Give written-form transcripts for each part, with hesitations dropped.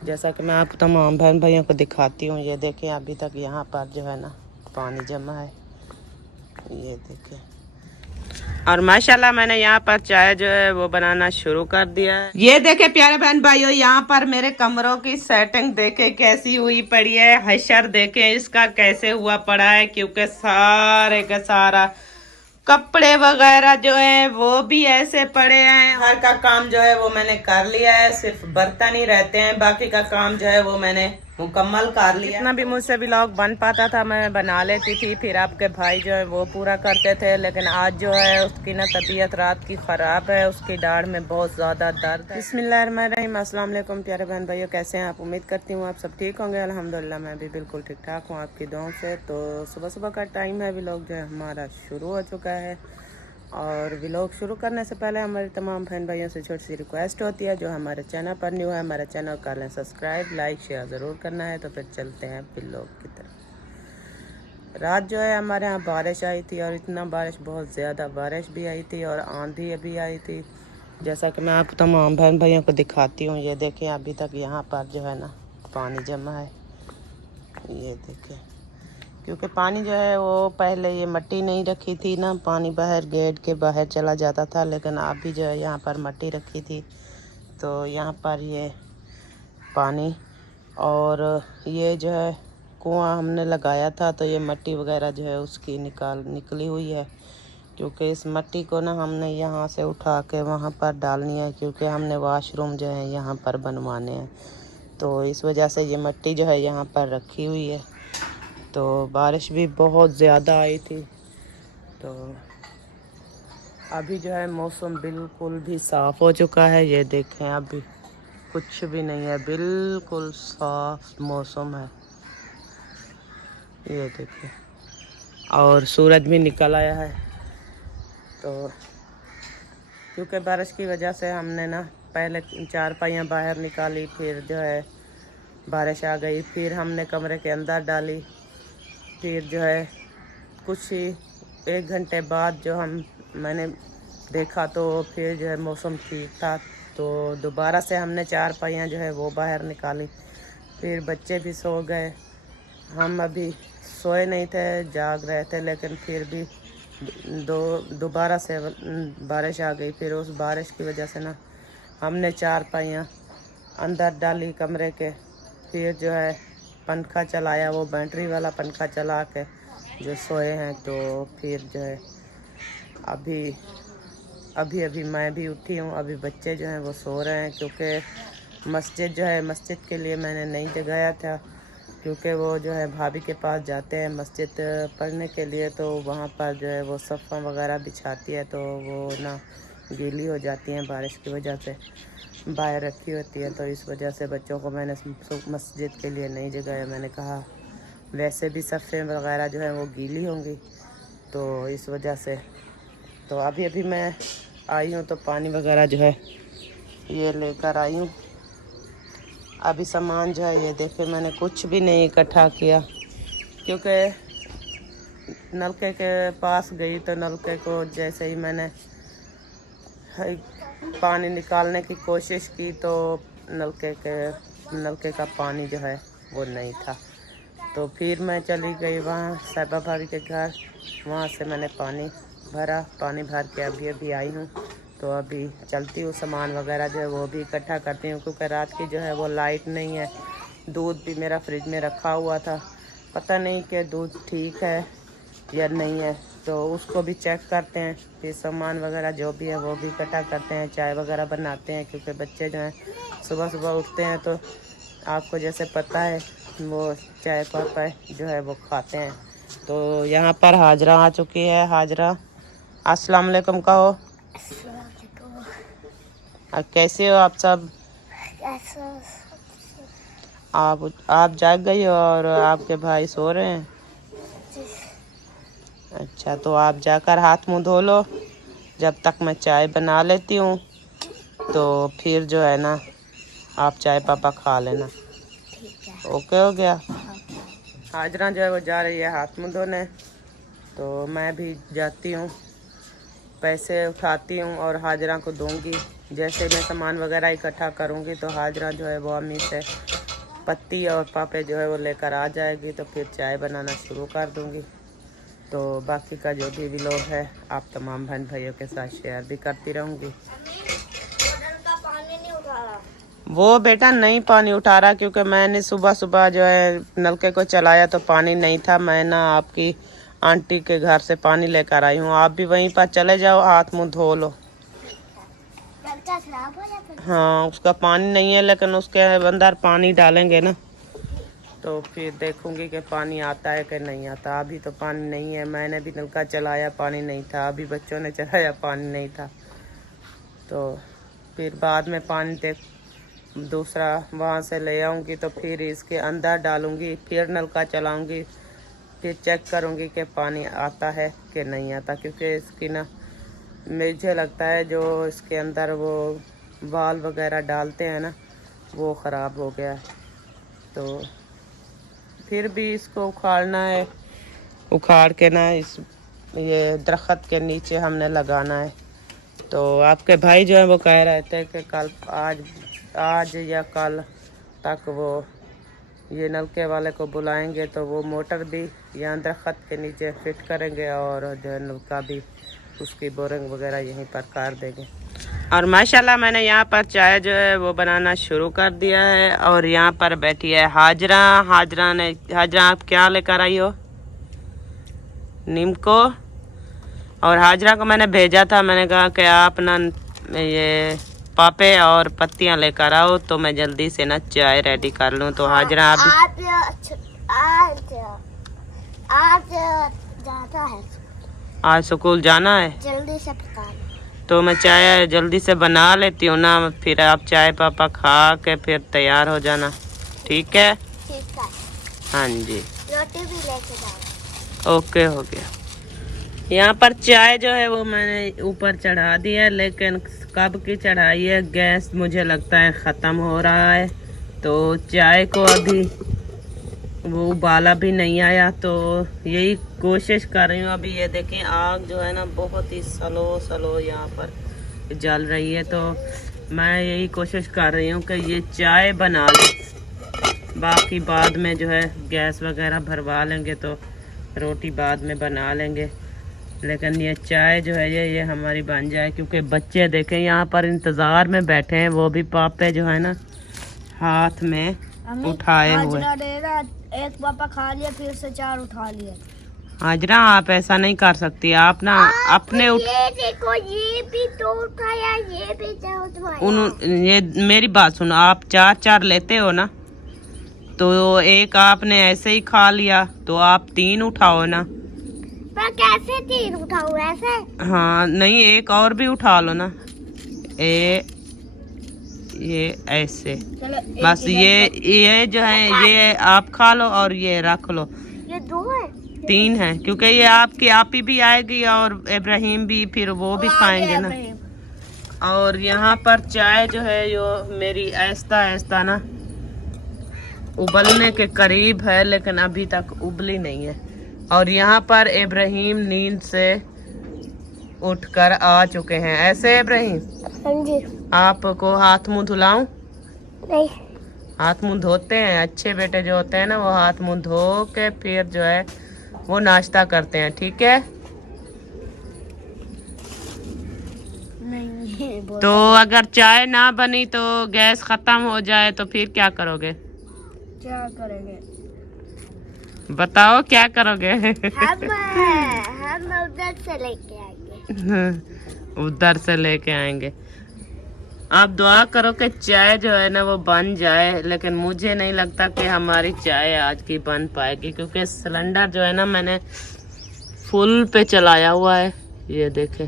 जैसा कि मैं आप तमाम बहन भाइयों को दिखाती हूँ। ये देखें अभी तक यहाँ पर जो है ना पानी जमा है, ये देखें। और माशाल्लाह मैंने यहाँ पर चाय जो है वो बनाना शुरू कर दिया है। ये देखे प्यारे बहन भाइयों, यहाँ पर मेरे कमरों की सेटिंग देखे कैसी हुई पड़ी है। हशर देखे इसका कैसे हुआ पड़ा है, क्योंकि सारे का सारा कपड़े वगैरह जो है वो भी ऐसे पड़े हैं। घर का काम जो है वो मैंने कर लिया है, सिर्फ बर्तन ही रहते हैं, बाकी का काम जो है वो मैंने मुकम्मल कर लिया। जितना भी मुझसे व्लॉग बन पाता था मैं बना लेती थी, फिर आपके भाई जो है वो पूरा करते थे। लेकिन आज जो है उसकी ना तबीयत रात की ख़राब है, उसकी दाढ़ में बहुत ज़्यादा दर्द है। बिस्मिल्लाहिर्रहमानिर्रहीम। अस्सलाम वालेकुम प्यारे बहन भाइयों, कैसे हैं आप? उम्मीद करती हूँ आप सब ठीक होंगे। अल्हम्दुलिल्लाह मैं भी बिल्कुल ठीक ठाक हूँ आपकी दुआओं से। तो सुबह सुबह का टाइम है, व्लॉग जो है हमारा शुरू हो चुका है। और व्लॉग शुरू करने से पहले हमारे तमाम बहन भाइयों से छोटी सी रिक्वेस्ट होती है, जो हमारे चैनल पर न्यू है हमारे चैनल कर लें सब्सक्राइब, लाइक शेयर ज़रूर करना है। तो फिर चलते हैं व्लॉग की तरफ। रात जो है हमारे यहाँ बारिश आई थी, और इतना बारिश, बहुत ज़्यादा बारिश भी आई थी और आंधी भी आई थी। जैसा कि मैं आप तमाम बहन भाइयों को दिखाती हूँ। ये देखें अभी तक यहाँ पर जो है ना पानी जमा है, ये देखें। क्योंकि पानी जो है वो पहले ये मट्टी नहीं रखी थी ना, पानी बाहर गेट के बाहर चला जाता था, लेकिन अभी जो है यहाँ पर मट्टी रखी थी तो यहाँ पर ये पानी, और ये जो है कुआं हमने लगाया था तो ये मट्टी वगैरह जो है उसकी निकली हुई है। क्योंकि इस मट्टी को ना हमने यहाँ से उठा के वहाँ पर डालनी है, क्योंकि हमने वाशरूम जो है यहाँ पर बनवाने हैं। तो इस वजह से ये मट्टी जो है यहाँ पर रखी हुई है। तो बारिश भी बहुत ज़्यादा आई थी, तो अभी जो है मौसम बिल्कुल भी साफ़ हो चुका है। ये देखें अभी कुछ भी नहीं है, बिल्कुल साफ मौसम है, ये देखें। और सूरज भी निकल आया है। तो क्योंकि बारिश की वजह से हमने ना पहले 4 पाइयाँ बाहर निकाली, फिर जो है बारिश आ गई, फिर हमने कमरे के अंदर डाली। फिर जो है कुछ ही 1 घंटे बाद जो मैंने देखा तो फिर जो है मौसम ठीक था, तो दोबारा से हमने 4 पाइयाँ जो है वो बाहर निकाली। फिर बच्चे भी सो गए, हम अभी सोए नहीं थे, जाग रहे थे, लेकिन फिर भी दोबारा से बारिश आ गई। फिर उस बारिश की वजह से ना हमने 4 पाइयाँ अंदर डाली कमरे के। फिर जो है पंखा चलाया, वो बैटरी वाला पंखा चला के जो सोए हैं। तो फिर जो है अभी मैं भी उठी हूँ, अभी बच्चे जो हैं वो सो रहे हैं। क्योंकि मस्जिद जो है, मस्जिद के लिए मैंने नहीं जगाया था, क्योंकि वो जो है भाभी के पास जाते हैं मस्जिद पढ़ने के लिए, तो वहाँ पर जो है वो सफ़ा वगैरह बिछाती है, तो वो ना गीली हो जाती हैं बारिश की वजह से, बाहर रखी होती है। तो इस वजह से बच्चों को मैंने मस्जिद के लिए नहीं जगाया। मैंने कहा वैसे भी सफ़े वगैरह जो है वो गीली होंगी, तो इस वजह से। तो अभी मैं आई हूँ तो पानी वगैरह जो है ये लेकर आई हूँ। अभी सामान जो है ये देखे, मैंने कुछ भी नहीं इकट्ठा किया, क्योंकि नलके के पास गई तो नलके को जैसे ही मैंने पानी निकालने की कोशिश की तो नलके का पानी जो है वो नहीं था। तो फिर मैं चली गई वहाँ साहिबा भाभी के घर, वहाँ से मैंने पानी भर के अभी आई हूँ। तो अभी चलती हूँ, सामान वगैरह जो है वो भी इकट्ठा करती हूँ, क्योंकि रात की जो है वो लाइट नहीं है। दूध भी मेरा फ्रिज में रखा हुआ था, पता नहीं कि दूध ठीक है या नहीं है, तो उसको भी चेक करते हैं। फिर सामान वगैरह जो भी है वो भी इकट्ठा करते हैं, चाय वगैरह बनाते हैं, क्योंकि बच्चे जो हैं सुबह सुबह उठते हैं तो आपको जैसे पता है वो चाय पापा जो है वो खाते हैं। तो यहाँ पर हाजरा आ चुकी है। हाजरा अस्सलाम वालेकुम कहो। कैसे हो आप सब? आप जाग गई हो और आपके भाई सो रहे हैं? अच्छा, तो आप जाकर हाथ मुंह धो लो, जब तक मैं चाय बना लेती हूँ। तो फिर जो है ना आप चाय पापा खा लेना, ओके हो गया? हाजरा जो है वो जा रही है हाथ मुंह धोने, तो मैं भी जाती हूँ, पैसे उठाती हूँ और हाजरा को दूंगी। जैसे मैं सामान वगैरह इकट्ठा करूँगी तो हाजरा जो है वो अम्मी से पत्ती और पापे जो है वो लेकर आ जाएगी, तो फिर चाय बनाना शुरू कर दूँगी। तो बाकी का जो भी व्लॉग है आप तमाम बहन भाइयों के साथ शेयर भी करती रहूँगी। वो बेटा नहीं पानी उठा रहा, क्योंकि मैंने सुबह सुबह जो है नलके को चलाया तो पानी नहीं था। मैं ना आपकी आंटी के घर से पानी लेकर आई हूँ, आप भी वहीं पर चले जाओ, हाथ मुंह धो लो। हाँ, उसका पानी नहीं है, लेकिन उसके अंदर पानी डालेंगे ना तो फिर देखूंगी कि पानी आता है कि नहीं आता। अभी तो पानी नहीं है, मैंने भी नलका चलाया पानी नहीं था, अभी बच्चों ने चलाया पानी नहीं था। तो फिर बाद में पानी दूसरा वहाँ से ले आऊँगी तो फिर इसके अंदर डालूँगी, फिर नलका चलाऊँगी, फिर चेक करूँगी कि पानी आता है कि नहीं आता। क्योंकि इसकी ना मुझे लगता है जो इसके अंदर वो बाल वगैरह डालते हैं ना वो ख़राब हो गया है। तो फिर भी इसको उखाड़ना है, उखाड़ के ना इस ये दरख्त के नीचे हमने लगाना है। तो आपके भाई जो है वो कह रहे थे कि कल आज या कल तक वो ये नलके वाले को बुलाएंगे तो वो मोटर भी यहाँ दरख्त के नीचे फिट करेंगे और जो है नलका भी उसकी बोरिंग वगैरह यहीं पर कर देंगे। और माशाल्लाह मैंने यहाँ पर चाय जो है वो बनाना शुरू कर दिया है। और यहाँ पर बैठी है हाजरा। हाजरा आप क्या लेकर आई हो? नीम को। और हाजरा को मैंने भेजा था, मैंने कहा कि आप ना ये पापे और पत्तियाँ लेकर आओ तो मैं जल्दी से ना चाय रेडी कर लूँ। तो हाजरा आप आज स्कूल जाना है, जल्दी से पका तो मैं चाय जल्दी से बना लेती हूँ ना, फिर आप चाय पापा खा के फिर तैयार हो जाना, ठीक है? ठीक है। हाँ जी, रोटी भी लेके जाओ। ओके, हो गया। यहाँ पर चाय जो है वो मैंने ऊपर चढ़ा दी है, लेकिन कब की चढ़ाई है, गैस मुझे लगता है ख़त्म हो रहा है। तो चाय को अभी वो उबाला भी नहीं आया, तो यही कोशिश कर रही हूँ। अभी ये देखें आग जो है ना बहुत ही स्लो यहाँ पर जल रही है। तो मैं यही कोशिश कर रही हूँ कि ये चाय बना लें, बाकी बाद में जो है गैस वगैरह भरवा लेंगे तो रोटी बाद में बना लेंगे। लेकिन ये चाय जो है ये हमारी बन जाए, क्योंकि बच्चे देखें यहाँ पर इंतज़ार में बैठे हैं, वो भी पापे जो है ना हाथ में उठाए हुए। एक पापा खा लिया, फिर से 4 उठा लिए। हाजरा आप ऐसा नहीं कर सकती, आप ना अपने ये देखो, ये भी तो उठाया, ये भी तो उठाया। ये मेरी बात सुनो, आप 4 लेते हो ना, तो एक आपने ऐसे ही खा लिया तो आप 3 उठाओ ना। पर कैसे 3 उठाऊं ऐसे? हाँ नहीं, एक और भी उठा लो ना, ये ऐसे बस। ये जो है ये आप खा लो और ये रख लो। ये 2 है, 3 है, क्योंकि ये आपकी आपी भी आएगी और इब्राहिम भी, फिर वो भी खाएंगे ना। और यहाँ पर चाय जो है जो मेरी आहिस्ता ना उबलने के करीब है, लेकिन अभी तक उबली नहीं है। और यहाँ पर इब्राहिम नींद से उठकर आ चुके हैं। ऐसे इब्राहिम, हाँ जी, आपको हाथ मुंह धुलाऊं? नहीं, हाथ मुंह धोते हैं, अच्छे बेटे जो होते हैं ना वो हाथ मुंह धो के फिर जो है वो नाश्ता करते हैं, ठीक है? नहीं। तो अगर चाय ना बनी तो गैस खत्म हो जाए तो फिर क्या करोगे? क्या करेंगे? बताओ क्या करोगे? हम उधर से लेके आएंगे। उधर से लेके आएंगे। आप दुआ करो कि चाय जो है ना वो बन जाए, लेकिन मुझे नहीं लगता कि हमारी चाय आज की बन पाएगी, क्योंकि सिलेंडर जो है ना मैंने फुल पे चलाया हुआ है। ये देखे,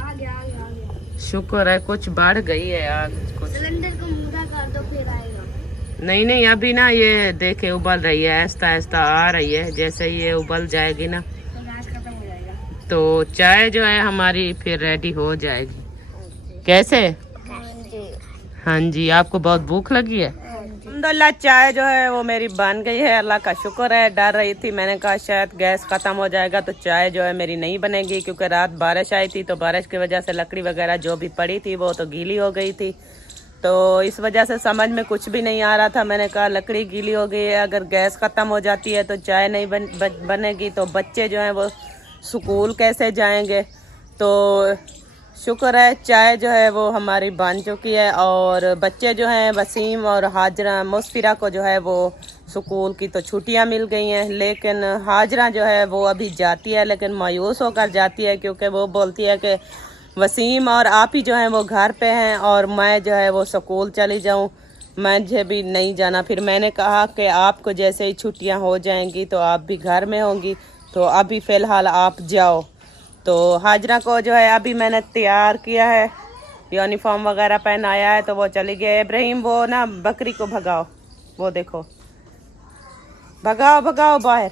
आगे। शुक्र है कुछ बढ़ गई है आग। कुछ सिलेंडर को मुड़ा कर दो, फिर आएगा। नहीं, अभी ना ये देखे उबल रही है, आहिस्ता आ रही है। जैसे ये उबल जाएगी ना तो गैस खत्म हो जाएगा, तो चाय जो है हमारी फिर रेडी हो जाएगी। कैसे? हाँ जी, आपको बहुत भूख लगी है? अल्हम्दुलिल्लाह चाय जो है वो मेरी बन गई है, अल्लाह का शुक्र है। डर रही थी, मैंने कहा शायद गैस ख़त्म हो जाएगा तो चाय जो है मेरी नहीं बनेगी, क्योंकि रात बारिश आई थी तो बारिश की वजह से लकड़ी वगैरह जो भी पड़ी थी वो तो गीली हो गई थी। तो इस वजह से समझ में कुछ भी नहीं आ रहा था। मैंने कहा लकड़ी गीली हो गई है, अगर गैस ख़त्म हो जाती है तो चाय नहीं बनेगी, तो बच्चे जो हैं वो स्कूल कैसे जाएंगे। तो शुक्र है चाय जो है वो हमारी बन चुकी है, और बच्चे जो हैं वसीम और हाजरा मुस्फिरा को जो है वो स्कूल की तो छुट्टियां मिल गई हैं, लेकिन हाजरा जो है वो अभी जाती है, लेकिन मायूस होकर जाती है, क्योंकि वो बोलती है कि वसीम और आप ही जो हैं वो घर पे हैं और मैं जो है वो स्कूल चली जाऊं, मुझे भी नहीं जाना। फिर मैंने कहा कि आपको जैसे ही छुट्टियां हो जाएंगी तो आप भी घर में होंगी, तो अभी फ़िलहाल आप जाओ। तो हाजरा को जो है अभी मैंने तैयार किया है, यूनिफॉर्म वगैरह पहनाया है, तो वो चली गई। इब्राहिम वो ना बकरी को भगाओ, वो देखो भगाओ भगाओ बाहर।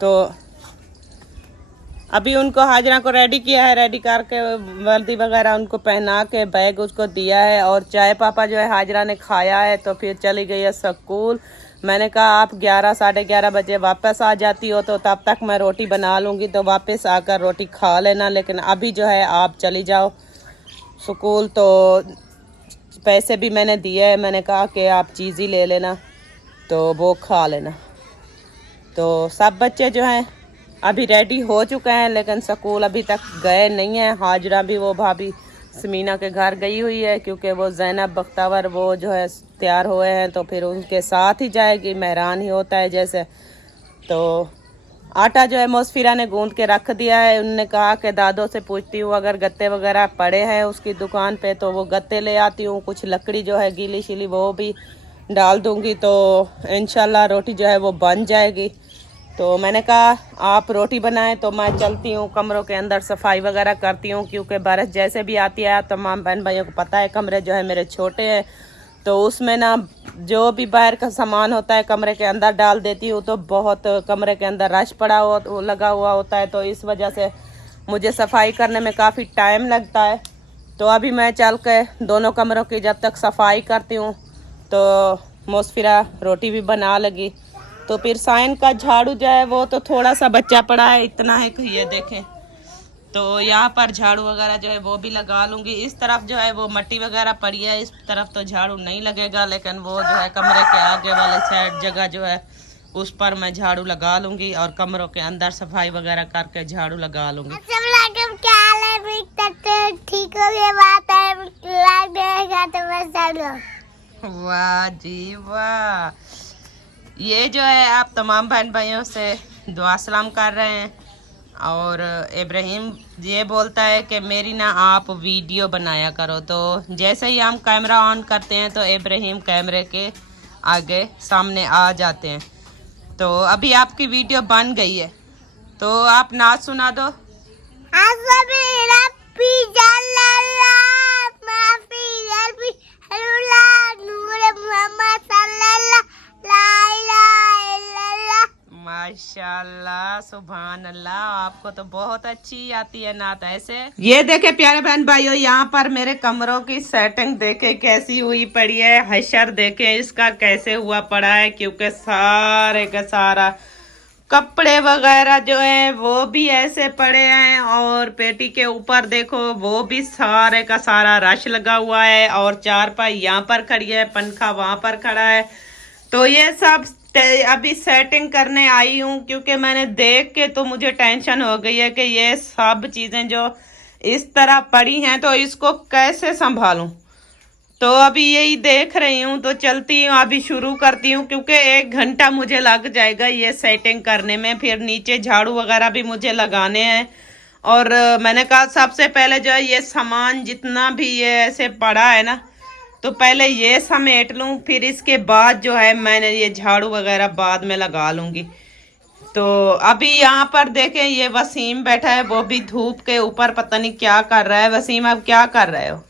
तो अभी उनको हाजरा को रेडी किया है, रेडी करके वर्दी वगैरह उनको पहना के बैग उसको दिया है, और चाय पापा जो है हाजरा ने खाया है, तो फिर चली गई है स्कूल। मैंने कहा आप 11 साढ़े 11 बजे वापस आ जाती हो तो तब तक मैं रोटी बना लूँगी, तो वापस आकर रोटी खा लेना, लेकिन अभी जो है आप चली जाओ स्कूल। तो पैसे भी मैंने दिए है, मैंने कहा कि आप चीज़ ही ले लेना तो वो खा लेना। तो सब बच्चे जो हैं अभी रेडी हो चुके हैं, लेकिन स्कूल अभी तक गए नहीं हैं। हाजरा भी वो भाभी समीना के घर गई हुई है, क्योंकि वो ज़ैनब बख्तावर वो जो है तैयार हुए हैं, तो फिर उनके साथ ही जाएगी, मेहरान ही होता है जैसे। तो आटा जो है मुस्फिरा ने गूंद के रख दिया है। उन्होंने कहा कि दादो से पूछती हूँ अगर गत्ते वगैरह पड़े हैं उसकी दुकान पे तो वो गत्ते ले आती हूँ, कुछ लकड़ी जो है गीली शीली वो भी डाल दूँगी, तो इंशाल्लाह रोटी जो है वो बन जाएगी। तो मैंने कहा आप रोटी बनाएं, तो मैं चलती हूँ कमरों के अंदर सफाई वगैरह करती हूँ, क्योंकि बारिश जैसे भी आती है तमाम बहन भाइयों को पता है कमरे जो है मेरे छोटे हैं, तो उसमें ना जो भी बाहर का सामान होता है कमरे के अंदर डाल देती हूँ, तो बहुत कमरे के अंदर रश पड़ा हुआ लगा हुआ होता है, तो इस वजह से मुझे सफाई करने में काफ़ी टाइम लगता है। तो अभी मैं चल के दोनों कमरों की जब तक सफाई करती हूँ तो मुस्फिरा रोटी भी बना लगी। तो फिर साइन का झाड़ू जो है वो तो थोड़ा सा बच्चा पड़ा है, इतना है कि ये देखें, तो यहाँ पर झाड़ू वगैरह जो है वो भी लगा लूँगी। इस तरफ जो है वो मट्टी वगैरह पड़ी है, इस तरफ तो झाड़ू नहीं लगेगा, लेकिन वो जो है कमरे के आगे वाले साइड जगह जो है उस पर मैं झाड़ू लगा लूँगी, और कमरों के अंदर सफाई वगैरह करके झाड़ू लगा लूँगी। ठीक हो गई बात है, वाह जी वाह। ये जो है आप तमाम बहन भाइयों से दुआ सलाम कर रहे हैं, और इब्राहिम ये बोलता है कि मेरी ना आप वीडियो बनाया करो। तो जैसे ही हम कैमरा ऑन करते हैं तो इब्राहिम कैमरे के आगे सामने आ जाते हैं। तो अभी आपकी वीडियो बन गई है, तो आप नाच सुना दो। माशाल्लाह सुभान अल्लाह, आपको तो बहुत अच्छी आती है नात ऐसे। ये देखे प्यारे बहन भाइयों, यहाँ पर मेरे कमरों की सेटिंग देखे कैसी हुई पड़ी है, हशर देखे इसका कैसे हुआ पड़ा है, क्योंकि सारे का सारा कपड़े वगैरह जो है वो भी ऐसे पड़े हैं, और पेटी के ऊपर देखो वो भी सारे का सारा रश लगा हुआ है, और चारपाई यहाँ पर खड़ी है, पंखा वहां पर खड़ा है। तो ये सब अभी सेटिंग करने आई हूँ, क्योंकि मैंने देख के तो मुझे टेंशन हो गई है कि ये सब चीजें जो इस तरह पड़ी हैं तो इसको कैसे संभालूं। तो अभी यही देख रही हूँ, तो चलती हूँ अभी शुरू करती हूँ, क्योंकि 1 घंटा मुझे लग जाएगा ये सेटिंग करने में। फिर नीचे झाड़ू वगैरह भी मुझे लगाने हैं, और मैंने कहा सबसे पहले जो है ये सामान जितना भी ये ऐसे पड़ा है ना, तो पहले ये समेट लूँ, फिर इसके बाद जो है मैंने ये झाड़ू वगैरह बाद में लगा लूँगी। तो अभी यहाँ पर देखें ये वसीम बैठा है, वो भी धूप के ऊपर पता नहीं क्या कर रहा है। वसीम अब क्या कर रहे हो?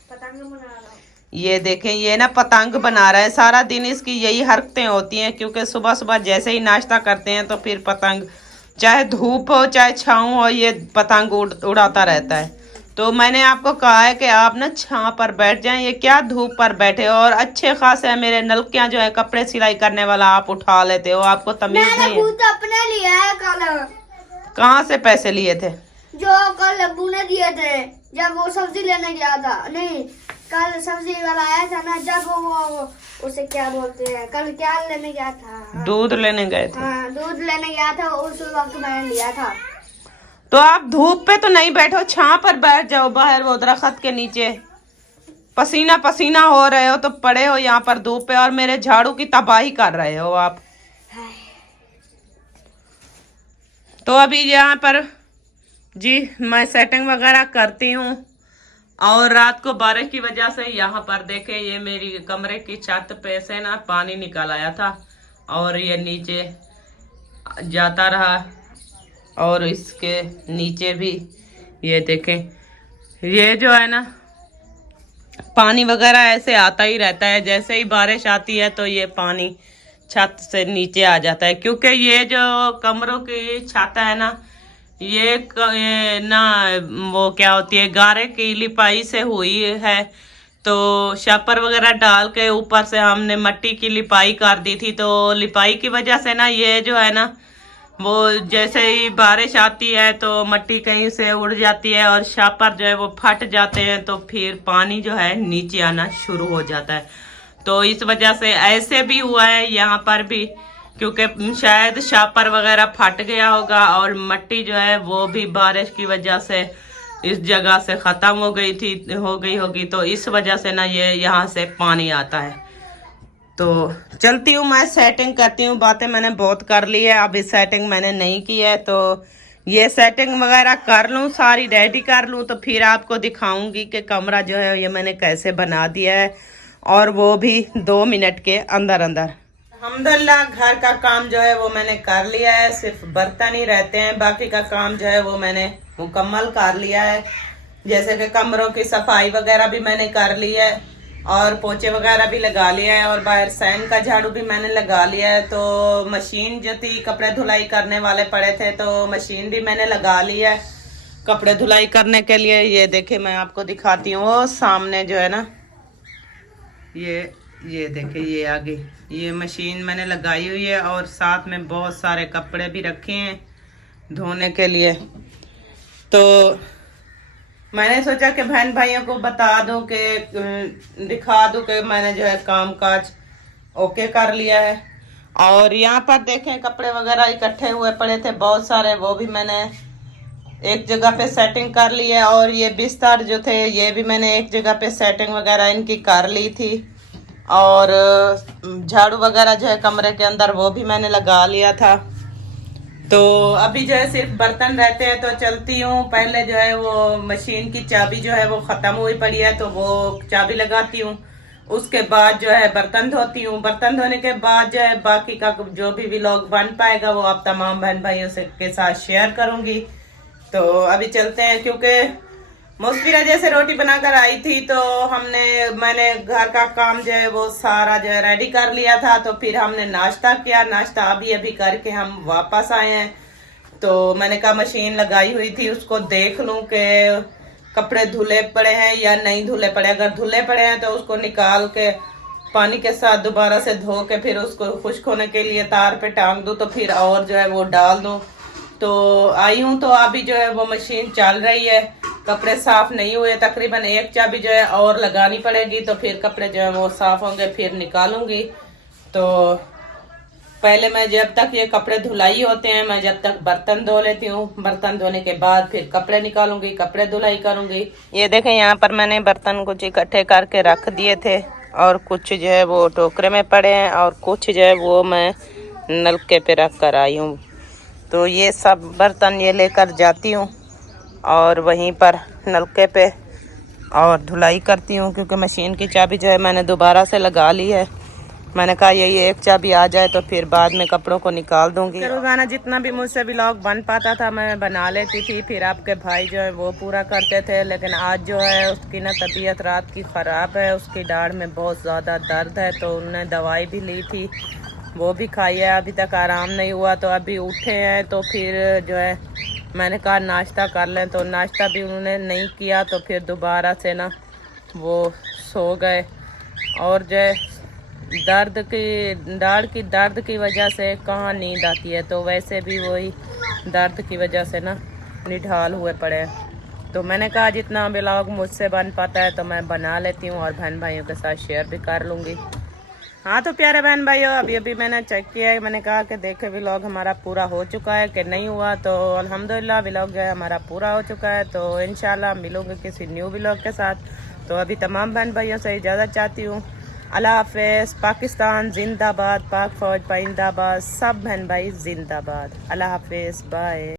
ये देखें ये ना पतंग बना रहा है, सारा दिन इसकी यही हरकतें होती हैं, क्योंकि सुबह सुबह जैसे ही नाश्ता करते हैं तो फिर पतंग, चाहे धूप हो चाहे छाँव हो, ये पतंग उड़ाता रहता है। तो मैंने आपको कहा है कि आप ना छां पर बैठ जाएं, ये क्या धूप पर बैठे हो। और अच्छे खासे मेरे नलकियां जो है कपड़े सिलाई करने वाला आप उठा लेते हो, आपको तमीज नहीं है। खुद अपने लिया है कल। कहाँ से पैसे लिए थे? जो कल अब्बू ने दिए थे जब वो सब्जी लेने गया था। नहीं, कल सब्जी वाला आया था ना, जब वो उसे क्या बोलते हैं, कल क्या लेने गया था? दूध लेने गए थे। हाँ, दूध लेने गया था, उस वक्त मैंने लिया था। तो आप धूप पे तो नहीं बैठो, छां पर बैठ जाओ बाहर वो दरख्त के नीचे। पसीना पसीना हो रहे हो तो पड़े हो यहाँ पर धूप पे, और मेरे झाड़ू की तबाही कर रहे हो आप। तो अभी यहाँ पर जी मैं सेटिंग वगैरह करती हूँ, और रात को बारिश की वजह से यहाँ पर देखे ये मेरी कमरे की छत पे से ना पानी निकल आया था, और ये नीचे जाता रहा, और इसके नीचे भी ये देखें, ये जो है ना पानी वगैरह ऐसे आता ही रहता है। जैसे ही बारिश आती है तो ये पानी छत से नीचे आ जाता है, क्योंकि ये जो कमरों की छत है ना, ये ना वो क्या होती है, गारे की लिपाई से हुई है। तो छप्पर वगैरह डाल के ऊपर से हमने मट्टी की लिपाई कर दी थी, तो लिपाई की वजह से ना ये जो है ना वो जैसे ही बारिश आती है तो मट्टी कहीं से उड़ जाती है और छप्पर जो है वो फट जाते हैं, तो फिर पानी जो है नीचे आना शुरू हो जाता है। तो इस वजह से ऐसे भी हुआ है यहाँ पर भी, क्योंकि शायद छप्पर वगैरह फट गया होगा, और मट्टी जो है वो भी बारिश की वजह से इस जगह से ख़त्म हो गई होगी, तो इस वजह से ना ये यहाँ से पानी आता है। तो चलती हूँ मैं, सेटिंग करती हूँ। बातें मैंने बहुत कर ली है, अभी सेटिंग मैंने नहीं की है, तो ये सेटिंग वगैरह कर लूँ, सारी रेडी कर लूँ, तो फिर आपको दिखाऊंगी कि कमरा जो है ये मैंने कैसे बना दिया है, और वो भी 2 मिनट के अंदर अंदर। अल्हम्दुलिल्लाह घर का काम जो है वो मैंने कर लिया है, सिर्फ बर्तन ही रहते हैं, बाकी का काम जो है वो मैंने मुकम्मल कर लिया है। जैसे कि कमरों की सफाई वगैरह भी मैंने कर ली है, और पोछे वगैरह भी लगा लिया है, और बाहर सैन का झाड़ू भी मैंने लगा लिया है। तो मशीन जो थी, कपड़े धुलाई करने वाले पड़े थे, तो मशीन भी मैंने लगा ली है कपड़े धुलाई करने के लिए। ये देखिए मैं आपको दिखाती हूँ, वो सामने जो है ना ये देखिए, ये आगे ये मशीन मैंने लगाई हुई है, और साथ में बहुत सारे कपड़े भी रखे हैं धोने के लिए। तो मैंने सोचा कि बहन भाइयों को बता दूं कि दिखा दूं कि मैंने जो है काम काज ओके कर लिया है। और यहाँ पर देखें कपड़े वगैरह इकट्ठे हुए पड़े थे बहुत सारे, वो भी मैंने एक जगह पे सेटिंग कर ली है। और ये बिस्तर जो थे ये भी मैंने एक जगह पे सेटिंग वगैरह इनकी कर ली थी, और झाड़ू वगैरह जो है कमरे के अंदर वो भी मैंने लगा लिया था। तो अभी जो है सिर्फ बर्तन रहते हैं, तो चलती हूँ। पहले जो है वो मशीन की चाबी जो है वो ख़त्म हुई पड़ी है, तो वो चाबी लगाती हूँ, उसके बाद जो है बर्तन धोती हूँ। बर्तन धोने के बाद जो है बाकी का जो भी व्लॉग बन पाएगा वो आप तमाम बहन भाइयों से के साथ शेयर करूँगी। तो अभी चलते हैं, क्योंकि मुस्फिरा जैसे रोटी बनाकर आई थी, तो मैंने घर का काम जो है वो सारा जो है रेडी कर लिया था। तो फिर हमने नाश्ता किया, नाश्ता अभी करके हम वापस आए हैं। तो मैंने कहा मशीन लगाई हुई थी उसको देख लूं कि कपड़े धुले पड़े हैं या नहीं धुले पड़े। अगर धुले पड़े हैं तो उसको निकाल के पानी के साथ दोबारा से धो के फिर उसको खुश्क होने के लिए तार पे टांग दूं, तो फिर और जो है वो डाल दूं। तो आई हूँ, तो अभी जो है वो मशीन चल रही है। कपड़े साफ नहीं हुए, तकरीबन एक चाबी जो है और लगानी पड़ेगी, तो फिर कपड़े जो है वो साफ होंगे, फिर निकालूंगी। तो पहले मैं जब तक ये कपड़े धुलाई होते हैं, मैं जब तक बर्तन धो लेती हूँ। बर्तन धोने के बाद फिर कपड़े निकालूंगी, कपड़े धुलाई करूंगी। ये देखें यहाँ पर मैंने बर्तन कुछ इकट्ठे करके रख दिए थे, और कुछ जो है वो टोकरे में पड़े हैं, और कुछ जो है वो मैं नलके पे रख कर आई हूँ। तो ये सब बर्तन ये लेकर जाती हूँ और वहीं पर नलके पे और धुलाई करती हूँ, क्योंकि मशीन की चाबी जो है मैंने दोबारा से लगा ली है। मैंने कहा यही एक चाबी आ जाए तो फिर बाद में कपड़ों को निकाल दूंगी। रोजाना जितना भी मुझसे व्लॉग बन पाता था मैं बना लेती थी, फिर आपके भाई जो है वो पूरा करते थे। लेकिन आज जो है उसकी ना तबीयत रात की ख़राब है, उसकी दाढ़ में बहुत ज़्यादा दर्द है, तो उन्होंने दवाई भी ली थी, वो भी खाई है, अभी तक आराम नहीं हुआ। तो अभी उठे हैं, तो फिर जो है मैंने कहा नाश्ता कर लें, तो नाश्ता भी उन्होंने नहीं किया, तो फिर दोबारा से ना वो सो गए। और जो है दाढ़ की दर्द की वजह से कहाँ नींद आती है, तो वैसे भी वही दर्द की वजह से ना निढाल हुए पड़े हैं। तो मैंने कहा जितना व्लॉग मुझसे बन पाता है तो मैं बना लेती हूँ और बहन भाइयों के साथ शेयर भी कर लूँगी। हाँ तो प्यारे बहन भाइयों, अभी मैंने चेक किया है, मैंने कहा कि देखे व्लॉग हमारा पूरा हो चुका है कि नहीं हुआ। तो अल्हम्दुलिल्लाह व्लॉग जो है हमारा पूरा हो चुका है। तो इंशाल्लाह मिलूंगे किसी न्यू व्लॉग के साथ। तो अभी तमाम बहन भाइयों से इजाज़त चाहती हूँ। अल्लाह हाफिज़। पाकिस्तान जिंदाबाद, पाक फौज पाइंदाबाद, सब बहन भाई जिंदाबाद। अल्लाह हाफिज़, बाय।